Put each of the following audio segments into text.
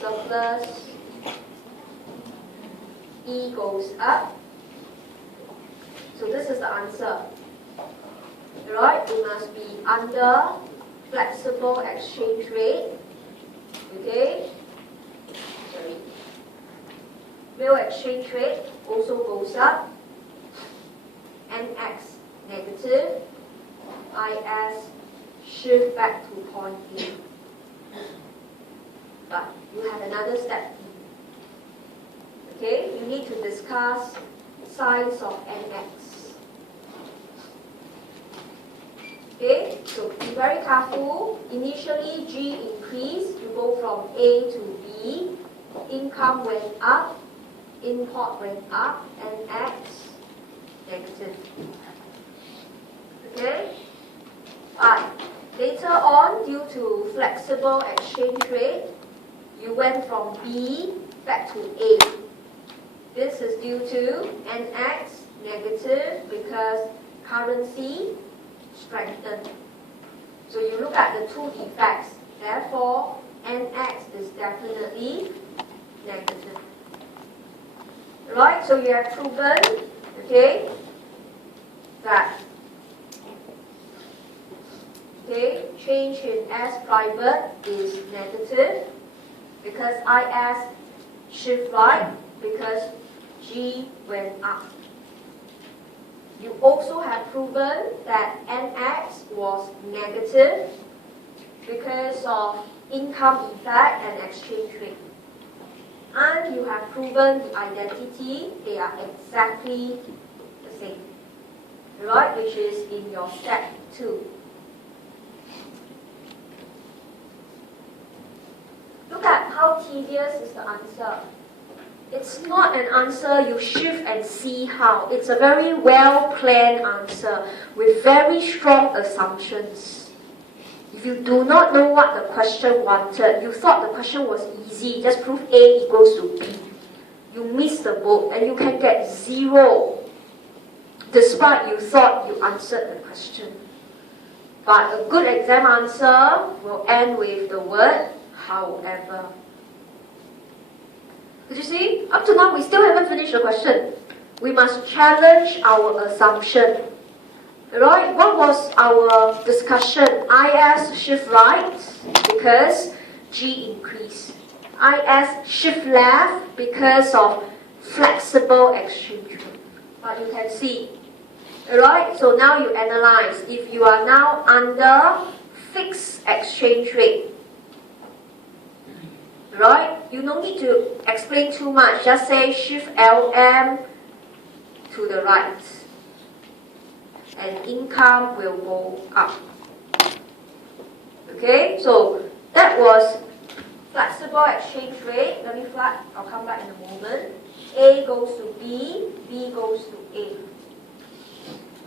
surplus E goes up. So this is the answer. Right? It must be under flexible exchange rate. Okay? Sorry. Real exchange rate also goes up. NX negative. IS shift back to point A. But you have another step. Okay, you need to discuss size of NX. Okay, so be very careful. Initially, G increased. You go from A to B. Income went up. Import went up. NX negative. Okay? But later on, due to flexible exchange rate, you went from B back to A. This is due to NX negative because currency strengthened. So you look at the two effects. Therefore, NX is definitely negative. Right? So you have proven, okay, that change in S private is negative because IS shift right because G went up. You also have proven that NX was negative because of income effect and exchange rate. And you have proven the identity, they are exactly the same. Right, which is in your step 2. Look at how tedious is the answer. It's not an answer you shift and see how. It's a very well-planned answer with very strong assumptions. If you do not know what the question wanted, you thought the question was easy, just prove A equals to B. You miss the boat and you can get 0 despite you thought you answered the question. But a good exam answer will end with the word however. Did you see? Up to now, we still haven't finished the question. We must challenge our assumption. Right? What was our discussion? IS shift right because G increased. IS shift left because of flexible exchange rate. But you can see. Right? So now you analyze. If you are now under fixed exchange rate, right? You don't need to explain too much. Just say shift LM to the right. And income will go up. Okay? So that was flexible exchange rate. Let me flat. I'll come back in a moment. A goes to B. B goes to A.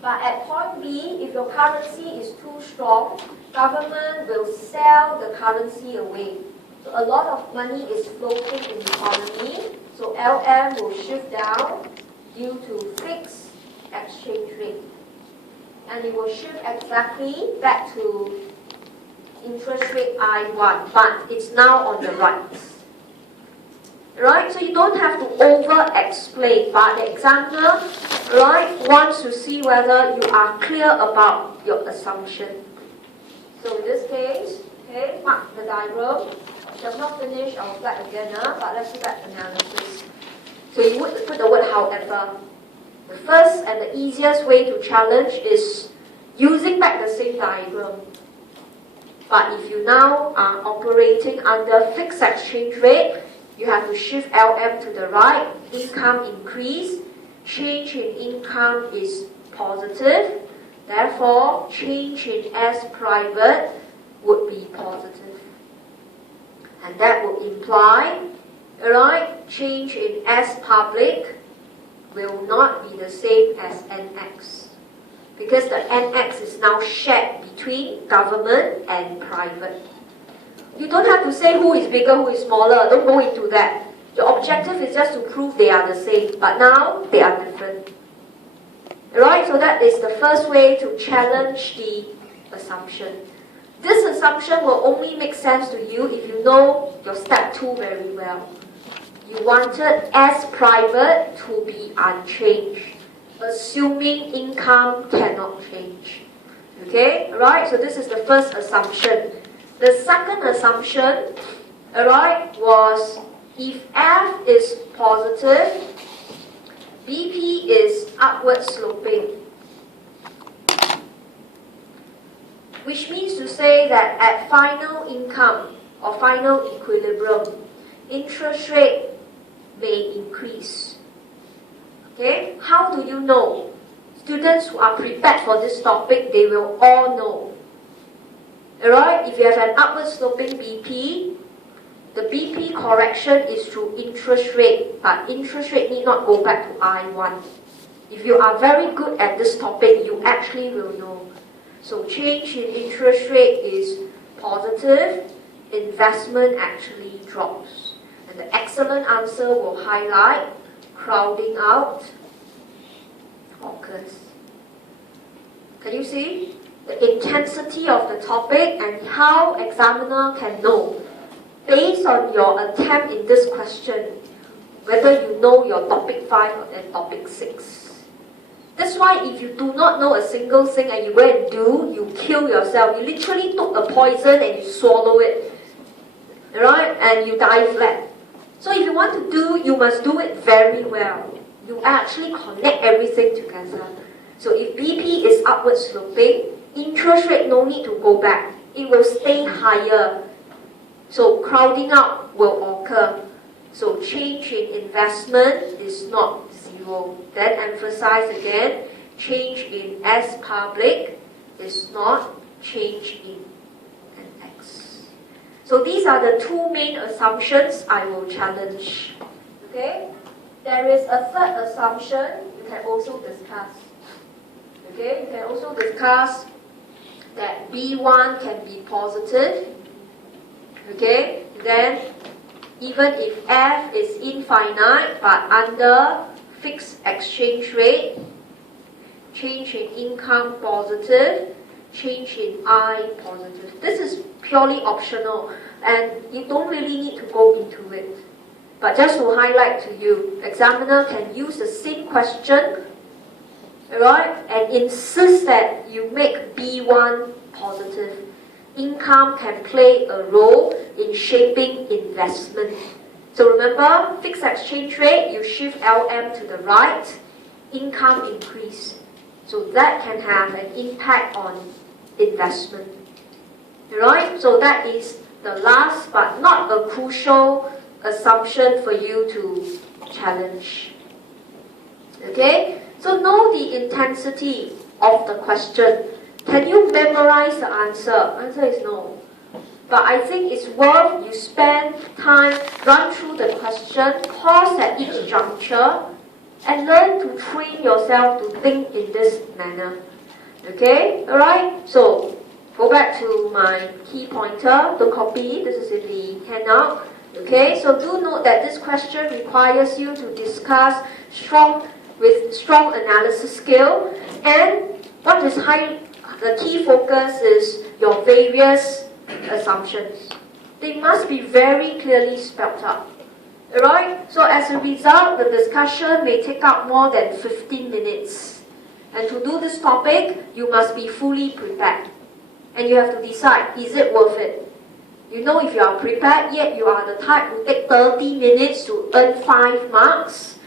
But at point B, if your currency is too strong, government will sell the currency away. So a lot of money is floating in the economy, so LM will shift down due to fixed exchange rate. And it will shift exactly back to interest rate I1, but it's now on the right. Right? So you don't have to over-explain, but the examiner, right, wants to see whether you are clear about your assumption. So in this case, okay, mark the diagram. We have not finished our slide again, but let's look at analysis. So you would put the word however. The first and the easiest way to challenge is using back the same diagram. But if you now are operating under fixed exchange rate, you have to shift LM to the right, income increase, change in income is positive, therefore change in S private would be positive. And that would imply, right, change in S public will not be the same as NX. Because the NX is now shared between government and private. You don't have to say who is bigger, who is smaller. Don't go into that. Your objective is just to prove they are the same. But now, they are different. Right? So that is the first way to challenge the assumption. This assumption will only make sense to you if you know your step 2 very well. You wanted S private to be unchanged, assuming income cannot change. Okay, alright, so this is the first assumption. The second assumption, alright, was if F is positive, BP is upward sloping. Which means to say that at final income or final equilibrium, interest rate may increase. Okay, how do you know? Students who are prepared for this topic, they will all know. Alright, if you have an upward sloping BP, the BP correction is through interest rate, but interest rate need not go back to I1. If you are very good at this topic, you actually will know. So change in interest rate is positive, investment actually drops. And the excellent answer will highlight crowding out occurs. Can you see the intensity of the topic and how examiner can know based on your attempt in this question whether you know your topic 5 and topic 6. That's why if you do not know a single thing and you go and do, you kill yourself. You literally took a poison and you swallow it, right? And you die flat. So if you want to do, you must do it very well. You actually connect everything together. So if BP is upward sloping, interest rate no need to go back. It will stay higher. So crowding out will occur. So change in investment is not zero. Then emphasize again, change in S public is not change in NX. So these are the two main assumptions I will challenge. Okay? There is a third assumption you can also discuss. Okay? You can also discuss that B1 can be positive. Okay? Then even if F is infinite but under fixed exchange rate, change in income positive, change in I positive. This is purely optional and you don't really need to go into it. But just to highlight to you, examiner can use the same question, right, and insist that you make B1 positive. Income can play a role in shaping investment. So remember, fixed exchange rate, you shift LM to the right, income increase. So that can have an impact on investment. Right? So that is the last but not a crucial assumption for you to challenge. Okay? So know the intensity of the question. Can you memorize the answer? Answer is no. But I think it's worth you spend time, run through the question, pause at each juncture, and learn to train yourself to think in this manner. Okay? Alright? So, go back to my key pointer, the copy, this is in the handout. Okay? So do note that this question requires you to discuss with strong analysis skill, and what is the key focus is your various assumptions. They must be very clearly spelled out. Alright? So as a result, the discussion may take up more than 15 minutes. And to do this topic, you must be fully prepared. And you have to decide, is it worth it? You know, if you are prepared, yet you are the type who take 30 minutes to earn 5 marks,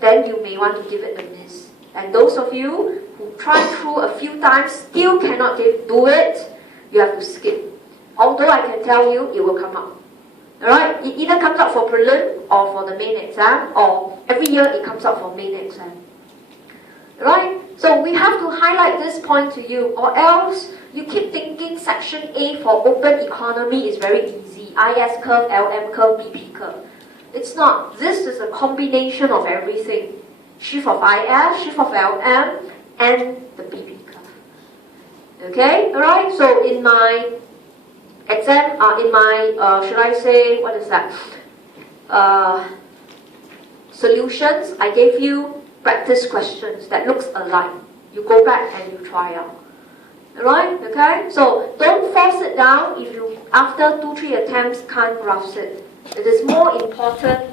then you may want to give it a miss. And those of you who try through a few times, still cannot do it, you have to skip. Although I can tell you, it will come up. Alright? It either comes up for prelim or for the main exam, or every year it comes up for main exam. Right? So we have to highlight this point to you, or else you keep thinking section A for open economy is very easy. IS curve, LM curve, BP curve. It's not. This is a combination of everything. Shift of IS, shift of LM, and the BP curve. Okay? Alright? So in my exam, should I say, what is that? Solutions, I gave you practice questions that looks alike. You go back and you try out. Right? Okay? So don't force it down if you, after 2-3 attempts, can't grasp it. It is more important